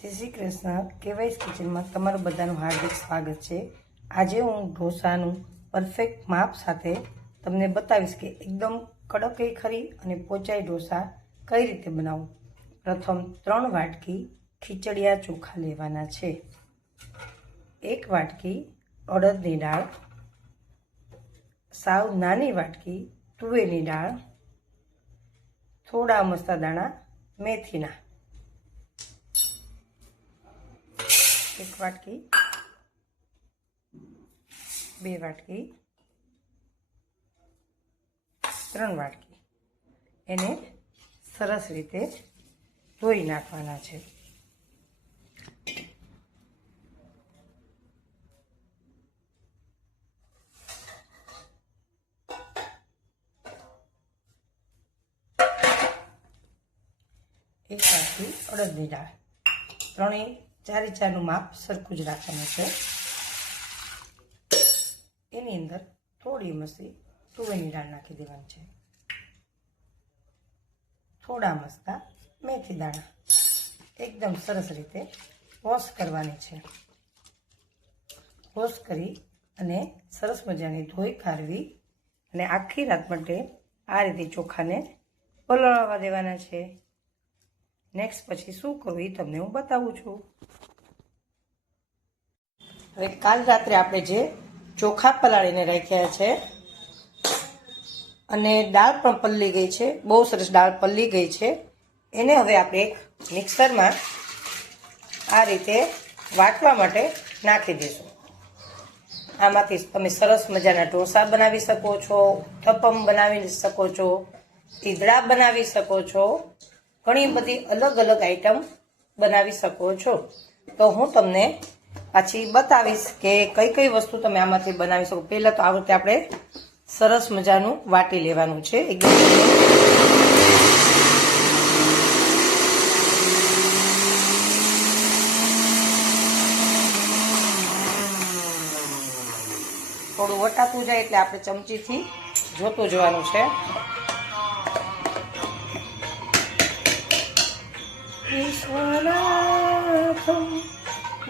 જય શ્રી કૃષ્ણ. કેવાયસ કિચનમાં તમારું બધાનું હાર્દિક સ્વાગત છે. આજે હું ઢોસાનું પરફેક્ટ માપ સાથે તમને બતાવીશ કે એકદમ કડક ખરી અને પોચાઈ ઢોસા કઈ રીતે બનાવવું. પ્રથમ 3 વાટકી ખીચડિયા ચોખા લેવાના છે. 1 વાટકી અડદની દાળ, સાવ નાની વાટકી તુવેરની દાળ, થોડા મસાલાદાણા મેથીના, 1 વાટકી, 2 વાટકી, 3 વાટકી. એને સરસ રીતે ધોઈ નાખવાના છે. એક વાટકી અડદની દાળ, 3-4 માપ સરખું જ રાખવાનું છે. એની અંદર થોડી મસી તુવેરની દાળ નાખી દેવાની છે. થોડા મસતા મેથી દાણા એકદમ સરસ રીતે વોશ કરવાની છે. વોશ કરી અને સરસ મજાની ધોઈ કાઢવી અને આખી રાત માટે આ રીતે ચોખાને પલળવા દેવાના છે. નેક્સ્ટ પછી શું કરવું એ તમને હું બતાવું છું. હવે કાલ રાત્રે આપણે જે ચોખા પલાળીને રાખ્યા છે અને દાળ પણ પલળી ગઈ છે, બહુ સરસ દાળ પલળી ગઈ છે. એને હવે આપણે એક મિક્સરમાં આ રીતે વાટવા માટે નાખી દઈશું. આમાંથી તમે સરસ મજાના ઢોસા બનાવી શકો છો, થપ્પમ બનાવી શકો છો, ઈદડા બનાવી શકો છો, ઘણી બધી અલગ અલગ આઈટમ બનાવી શકો છો. તો હું તમને પાછી બતાવીશ કે કઈ કઈ વસ્તુ તમે આમાંથી બનાવી શકો. પહેલાં તો આ રીતે આપણે સરસ મજાનું વાટી લેવાનું છે. એકદમ થોડું વટાતું જાય એટલે આપણે ચમચીથી જોતું જવાનું છે. વિશ્વનાથમ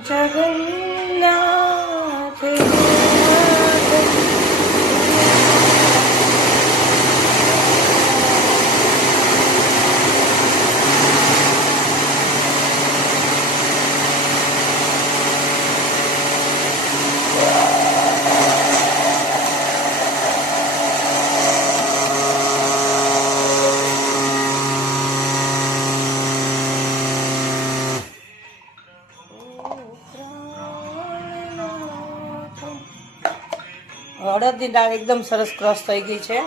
જગન્નાથ અડદની દાળ એકદમ સરસ ક્રશ થઈ ગઈ છે.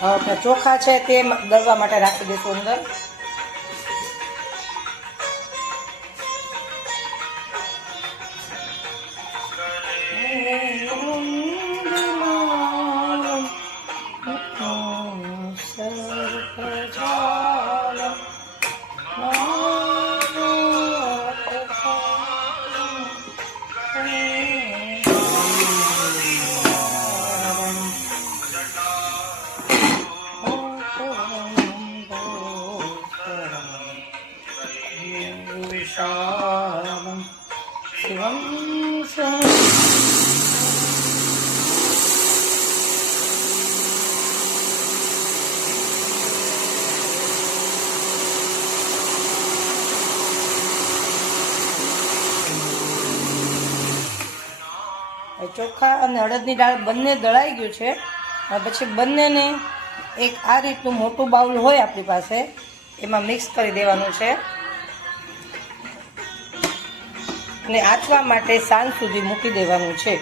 હવે ચોખા છે તે દળવા માટે રાખી દઈશું અંદર. ચોખા અને અડદની દાળ બંને દળાઈ ગયું છે. પછી બંનેને એક આ રીતનું મોટું બાઉલ હોય આપણી પાસે, એમાં મિક્સ કરી દેવાનું છે અને આથવા માટે સાંજ સુધી મૂકી દેવાનું છે.